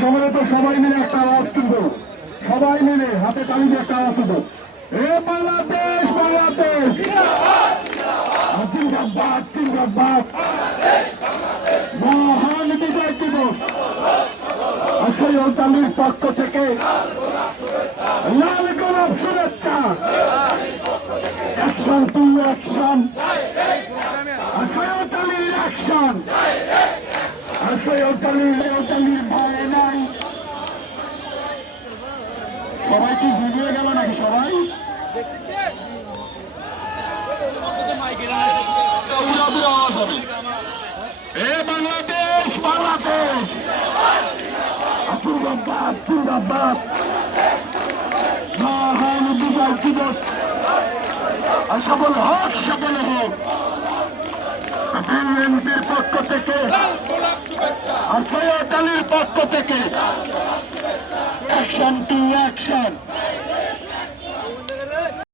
সম্ভবত সবাই মিলে একটা আওয়াজ তুলবো। সবাই মিলে হাতে তালি দিয়ে একটা আওয়াজ তুলবো। এ বাংলাদেশ বাংলাদেশ! মহান বিজয় দিবস! পক্ষ থেকে লাল গোলাপ শুভেচ্ছা। Action to action. আলীর অ্যাকশন সৈয়দ আলীর ভয় নাই সবাই কি ঘুমিয়ে গেল নাকি সবাই বাংলাদেশ বাংলাদেশ জিন্দাবাদ জিন্দাবাদ মহান বিজয় দিবস থেকে আর সৈয়দ আলীর পক্ষ থেকে অ্যাকশন টু অ্যাকশন